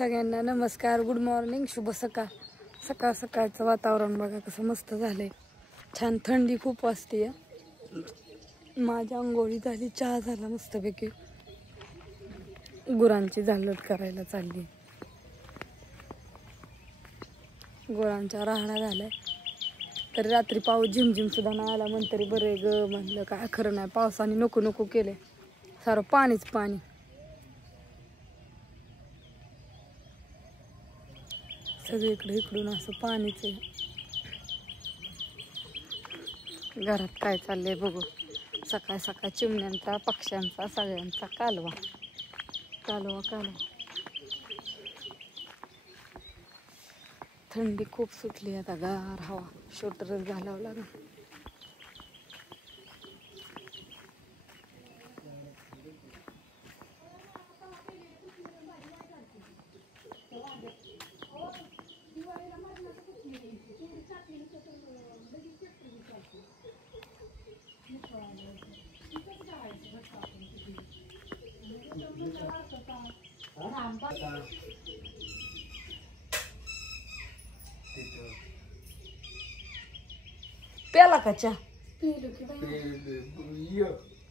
सगळ्यांना नमस्कार, good morning, शुभ सकाळ. सकाळ सकाळचं वातावरण बघा कसं मस्त झालंय. छान थंडी खूप वाजते. माझ्या अंघोळी झाली, चहा झाला मस्तपैकी. गुरांची झालट करायला चालली. गुरांच्या राहणा झालाय. तर रात्री पाऊस झिमझिम सुद्धा नाही आला. म्हणतरी बरे ग म्हणलं काय खरं नाही. पावसाने नको नको केले. सारं पाणीच पाणी. सगळीकडे इकडून असं पाणीच आहे. घरात काय चाललंय बघू. सकाळ सकाळ चिमण्यांचा, पक्ष्यांचा, सगळ्यांचा कालवा कालवा कालवा. थंडी खूप सुटली आता. गार हवा. स्वेटर घालावं लागेल. प्याला का चहा?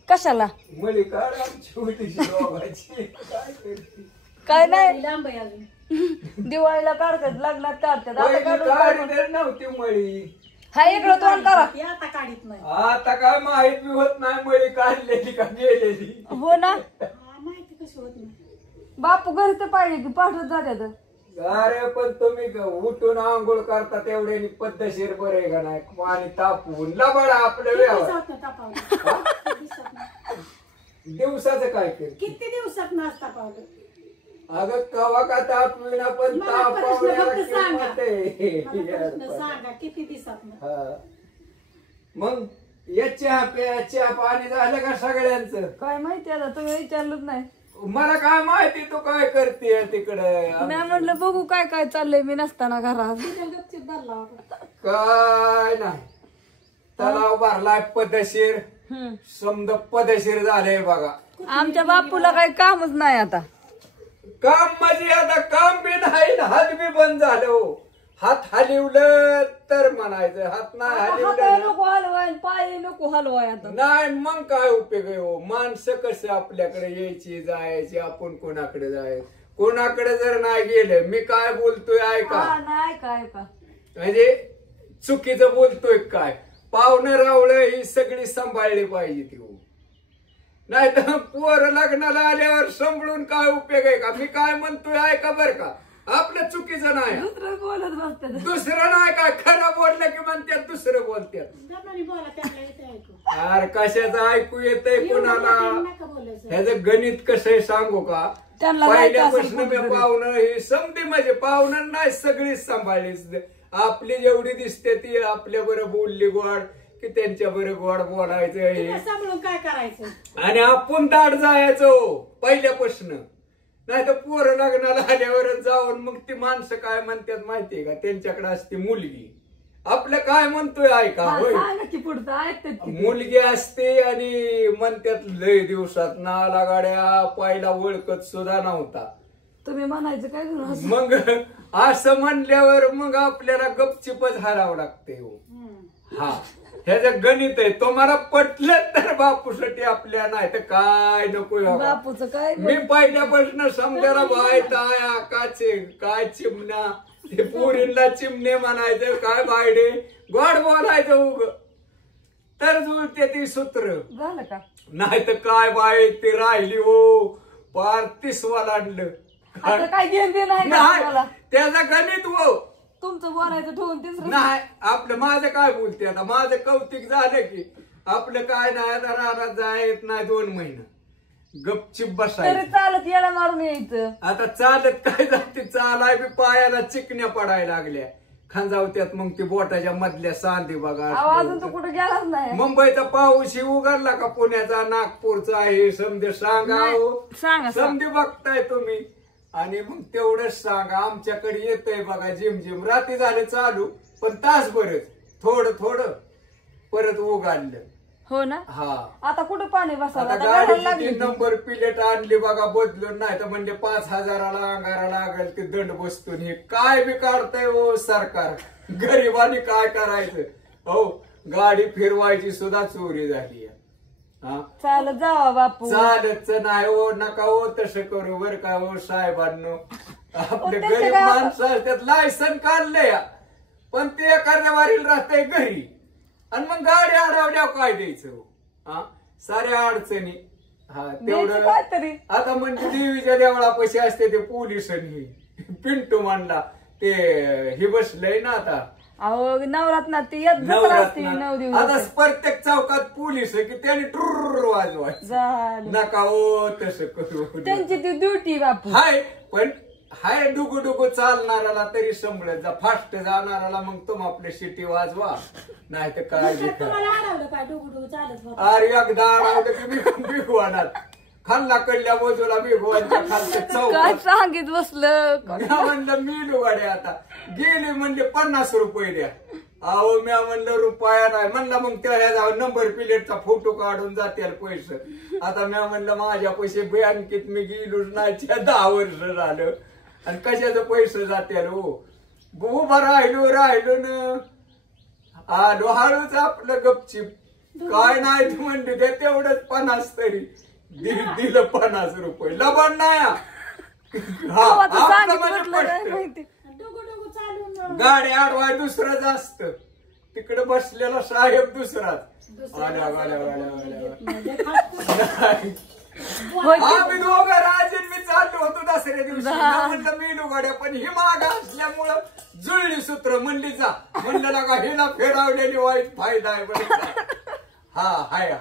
कशाला? काय नाही, दिवाळीला काढतात, लग्नात काढतात. नव्हती मळी. हा इकडं तोंड करा. आता काढीत नाही. आता काय माहित बी होत नाही मळी काढलेली का गेलेली. हो ना, माहिती कशी होत नाही. बापू घरी तर पाहिजे की पाठवत जात्यात. अरे पण तुम्ही उठून आंघोळ करता तेवढ्यानी पद्धतशीर बरे का नाही. पाणी तापून लबाडा आपल्या व्यवहार. दिवसाचं काय कर. किती दिवसात नाश्ता पावलं. अगं कवा का तापविना पण सांगा किती दिवसात. मग या चहा पाणी झालं का सगळ्यांचं? काय माहिती आता, तुम्ही विचारलंच नाही. मला काय माहिती तू काय करते तिकडे. मी म्हटलं बघू काय काय चाललंय. मी नसताना घरात काय नाही. तलाव भरलाय पद्धतशीर. समजा पद्धतशीर झालंय बघा. आमच्या बापूला काही कामच नाही आता. काम म्हणजे आता काम बी नाही, हात बी बंद झालं. हो हात हलवलं तर म्हणायचं, हात नाही हलवलं नको हलवाय, पाय नको हलवाय आता. नाही मग काय उपयोग आहे. हो माणसं कसं आपल्याकडे यायची जायची, आपण कोणाकडे जायचं. कोणाकडे जर नाही गेलं, मी काय बोलतोय ऐका. नाही काय का म्हणजे चुकीचं बोलतोय काय. पाहुणं रावळं ही सगळी सांभाळली पाहिजे ती. हो नाही तर पोर लग्नाला आल्यावर सांभाळून काय उपयोग आहे का. मी काय म्हणतोय ऐका बर का. आपलं चुकीचं नाही. दुसरं बोलत बसतात. दुसरं नाही काय. खरं बोललं की म्हणतात दुसरं बोलतात. अरे कशाचं ऐकू येतंय कोणाला. ह्याचं गणित कसं सांगू का. पहिल्यापासून मी पाहुणं ही समधी म्हणजे पाहुणं नाही सगळीच सांभाळली. आपली जेवढी दिसते ती आपल्या बरोबर बोलली गोड की त्यांच्या बरोबर गोड बोलायचं काय करायचं. आणि आपण दाट जायचो पहिल्यापासून. नाही तर पोरं लग्नाला आल्यावर जाऊन मग ती माणसं काय म्हणतात माहितीये का. त्यांच्याकडे असते मुलगी. आपलं काय म्हणतोय ऐका. होय मुलगी असते आणि म्हणतात लय दिवसात नाला गाड्या पायला ओळखत सुद्धा नव्हता. तुम्ही म्हणायचं काय. मग असं म्हणल्यावर मग आपल्याला गपचिपच हारावं लागते. हा ह्याचं गणित आहे. तुम्हाला पटलं तर बापूसाठी आपल्या, नाही तर काय नको. बापूचं काय. मी पहिल्यापासून समजायला बाय ताय आकाचे काय चिमण्या. ते पोरींना चिमणे म्हणायचं काय बायडे गोड बोलायचं उग तर जुळते ती सूत्र. झालं का. नाही तर काय बाय ती राहिली. हो पार तिसवा लाडलं. काय घेणं नाही त्याचा गणित. हो तुमचं बोलायचं ठेवून तिसरं नाही. आपलं माझं काय बोलते आता. माझं कौतिक झालं की आपलं काय नाही. आता राहणार जायत नाही 2 महिने गपचिप बसायचं. चालत याला मारून यायचं. आता चालत काय जाते. चालाय बी पायाला चिकण्या पडायला लागल्या खांजावत्यात. मग ती बोटाच्या मधल्या सांधी बघा. अजून तर कुठे गेलाच नाही. मुंबईचा पाऊस ही उघडला का पुण्याचा नागपूरचा आहे समजे सांगा. समधी बघताय तुम्ही. आणि मग तेवढंच सांगा. आमच्याकडे येतंय बघा झिमझिम. रात्री झाले चालू पण तासभरच थोडं थोडं परत उघडलं. हो ना हा आता कुठं पाणी बसावं आता आता गाड्याला गाडीची लागली 3 नंबर प्लेट आणली बघा बदलून, नाही तर म्हणजे 5,000ला अंगारा लागेल ते दंड बसतो. हे काय बी काढतंय हो सरकार, गरिबांनी काय करायचं हो. गाडी फिरवायची सुद्धा चोरी झाली. हा चालत जावा बापू. चालत नाही हो, नका हो तसं करू बर का हो साहेबांनो. आपले त्याचं गरीब काय आता? माणसं त्यात लायसन काढलंय पण ते एखाद्या वारीला राहतंय घरी आणि मग गाडी अडवल्यावर काय द्यायचं हो? हा साऱ्या अडचणी. हा द्यायचं काय तरी. आता म्हणजे देवीच्या देवळापाशी असते ते पोलिसांनी पिंटू मानला ते हे बसलंय ना आता अहो नवरात्रात ती येत जत्रा असते 9 नवरात्र. दिवस. आता प्रत्येक चौकात पोलीस की त्याने टुर्र वाजवायचं. झालं. नका हो तसं करू. त्यांची ती ड्युटी बापू. हाय पण हाय डुगू डुगू चालणाऱ्याला तरी संभळत जा, फास्ट जाणाऱ्याला मग तुम आपली शिटी वाजवा, नाही तर काय बी करा. तुम्हाला अडवलं काय डुगू चालत होतं? अरे एकदा अडवलं की बिगवानात खाल्ला कडल्या बाजूला बिगवानच्या खालच्या काय चौकात. सांगित बसलं. म्या म्हणलं मी लुगाडे आता गेले म्हणले 50 रुपये द्या. अहो म्या म्हणलं रुपया नाही म्हणलं, मग त्या ह्या नंबर प्लेटचा फोटो काढून जातील पैसे. आता म्या म्हणलं माझ्या पैसे बँकेत मी गेलोच नाही, 10 वर्ष झालं आणि कशाचं पैसे जातील हो. उभा राहिलो न आलो हळूच आपलं गपचिप. काय नाही तू म्हणली द्या तेवढंच 50 तरी दिलं 50 रुपये. लबण नाही हा गावाचं आपलं सांगित म्हणजे बसलं काय पटतं. माहिती. डुगू चालून गाडी अडवाय दुसरंच असतं, तिकडे बसलेला साहेब दुसराच. आल्या. आम्ही दोघं राजन मी चाललो होतो दसऱ्या दिवशी. म्हणलं मी लुगाड्या पण ही माग असल्यामुळं जुळली सूत्र म्हणली जा. म्हणलं ना का हिला फेरावलेली वाईट फायदा आहे बरं का. हा हाय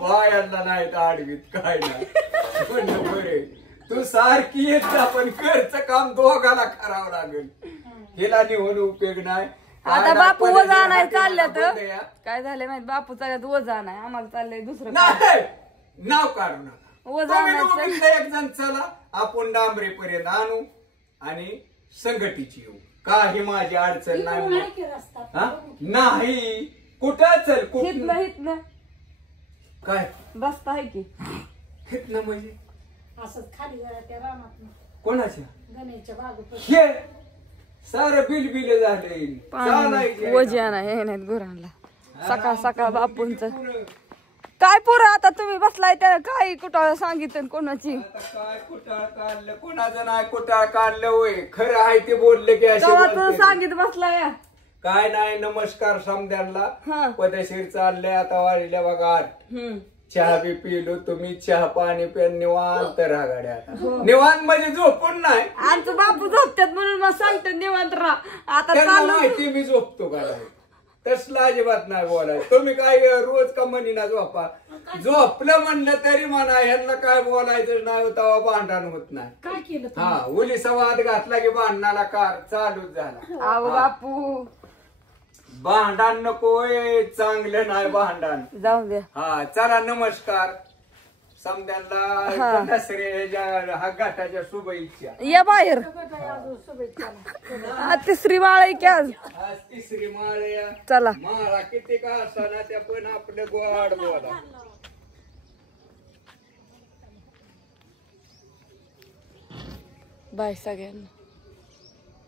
वायांना नाही तर आडवीत काय नाही. म्हणलं बरे तू सारखी येत जा पण घरचं काम दोघाला करावं लागेल. हिला निवड उपयोग नाही. आता बापू वजा नाही चाललं तर बंद या. काय झालंय माहिती, बापू चालल्यात वजा नाही, आम्हाला चाललंय दुसरं काय. नाही नाव काढू नका. वजा तुम्ही नाही दोघीतलं एक जण चला आपण डांबरेपर्यंत आणू आणि संघटीची येऊ. काही माझी अडचण नाही. हा? नाही कुठं चल हितलं हितलं काय बसता आहे की. हितलं म्हणजे असंच खाली जरा त्या रानात कोणाच्या गणेशच्या बागेत हे सारं बिल झालंय. चालायचं. वजा नाही हे नाहीत गुरांना. सकाळ सकाळ बापूंच काय पोरं आता तुम्ही बसलाय त्या काय कुठं सांगितलं कोणाची. आता काय कुटाळ काढलं कोणाचं नाही कुटाळ काढलं होय. खरं आहे ते बोललं की असे तेव्हा बोलते. सांगित बसलाय. काय नाही नमस्कार समद्यांना हा. पदशीर चाललंय आता वाढल्या बघा. चहा बी पिलो तुम्ही चहा पाणी पेन निवांत राहा गाड्या. निवांत म्हणजे झोपून नाही. आमचं बापू झोपतात म्हणून मग सांगते निवांत राहा. आता त्यांना चालू माहिती मी झोपतो का नाही. तसलं अजिबात नाही बोलायचं. तुम्ही काय रोज का म्हणी ना झोपा. झोपलं म्हणलं तरी म्हणा ह्यांना काय बोलायचं नाही तेव्हा भांडण होत नाही. काय केलं हा उलीचा वाद घातला की भांडणाला कार चालूच झाला. अहो बापू भांडण नकोय चांगलं नाही भांडण. जाऊ द्या. हा चला नमस्कार समद्यांना दसऱ्याच्या हा घाटाच्या शुभेच्छा. या बाहेर शुभेच्छा. तिसरी माळ आहे की आज. आज तिसरी माळ्या चला माळा किती का असताना त्या पण आपलं गोड बोला. बाय सगळ्यांना.